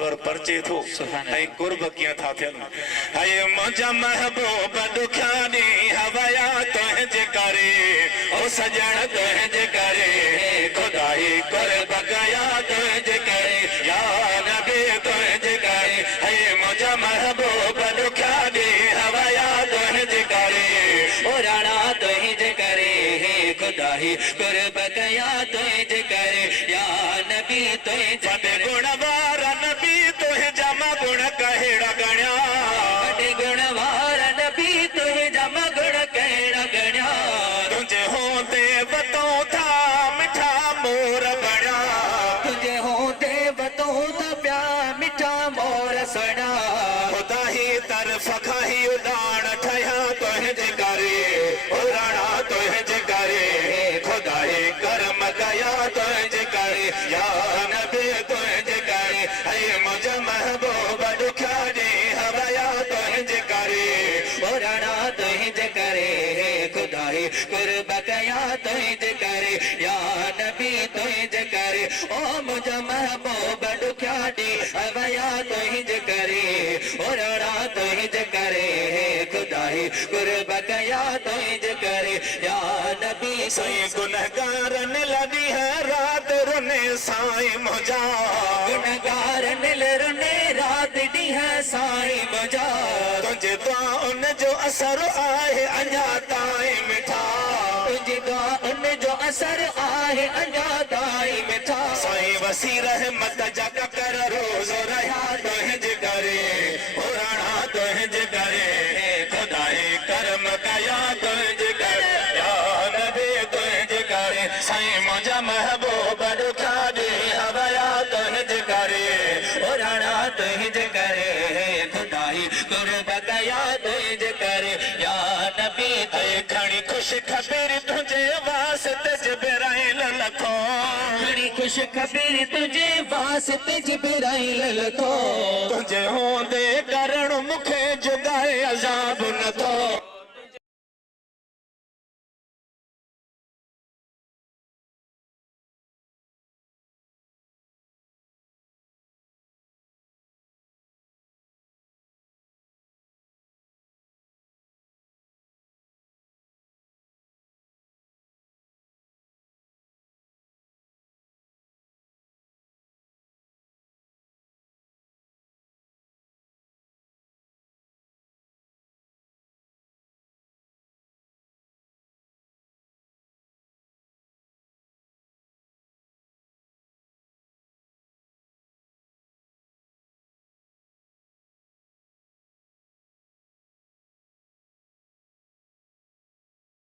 परचे थो ऐं कुर्ब कीअं था थियनि हाय मुंहिंजा महबूब दुखिया ॾींहुं हवाया तुंहिंजे करे ओ सजण तुंहिंजे करे खुदाई कुर्ब कया तुंहिंजे करे या नबी तुंहिंजे करे हाय मुंहिंजा महबूब दुखिया ॾींहुं हवाया तुंहिंजे करे ओ राणा तुंहिंजे करे खुदाई कुर्ब कया तुंहिंजे करे या नबी तुंहिंजे गुण वारा नबी तुंहिंजा मां गुण कहिड़ा गणिया वॾे गुण वारा नबी तुंहिंजा मां गुण कहिड़ा गणिया तुंहिंजे होंदे वतों था मिठा मोर बणिया तुंहिंजे होंदे वतों था पिया मिठा मोर सणिया ख़ुदा ही तरफ़ खां ही उॾाण ठहिया तुंहिंजे करे ओ राणा तुंहिंजे करे ख़ुदा ही करम कया तुंहिंजे करे या नबी तुंहिंजे करे ऐं मुंहिंजा महबूब दुखिया ॾींहुं हवाया तुंहिंजे करे ओ राणा तुंहिंजे करे ख़ुदा ही कुर्ब कया तुंहिंजे करे या नबी तुंहिंजे करे ओ मुंहिंजा महबूब दुखिया ॾींहुं हवाया तुंहिंजे करे ओ राणा तुंहिंजे करे ख़ुदा ही कुर्ब कया तुंहिंजे करे या नबी साईं गुनहगारनि लॾी है रात रुने साईं मुंहिंजा गुनहगारनि रुने रात ॾींहुं साईं मुंहिंजा तुंहिंजे दुआउन जो असर आहे अञा ताईं मिठा तुंहिंजी दुआउन जो असर आहे अञा ताईं मिठा साईं वसी रहमत जा ककर रोज़ रहिया तुंहिंजे करे ओ राणा तुंहिंजे करे खुदाई करम कया तुंहिंजे करे या नबी तुंहिंजे करे साईं मुंहिंजा महबूब दुखिया ॾींहुं हवाया तुंहिंजे करे ओ राणा तुंहिंजे करे खुदाई कुर्ब कया तुंहिंजे करे या नबी ते खणी ख़ुशि ख़बीर तुंहिंजे वास्ते जिबराइल लथो खणी ख़ुशि ख़बीर तुंहिंजे वास्ते जिबराइल लथो तुंहिंजे होंदे करणु मूंखे जुदाए अज़ाब नथो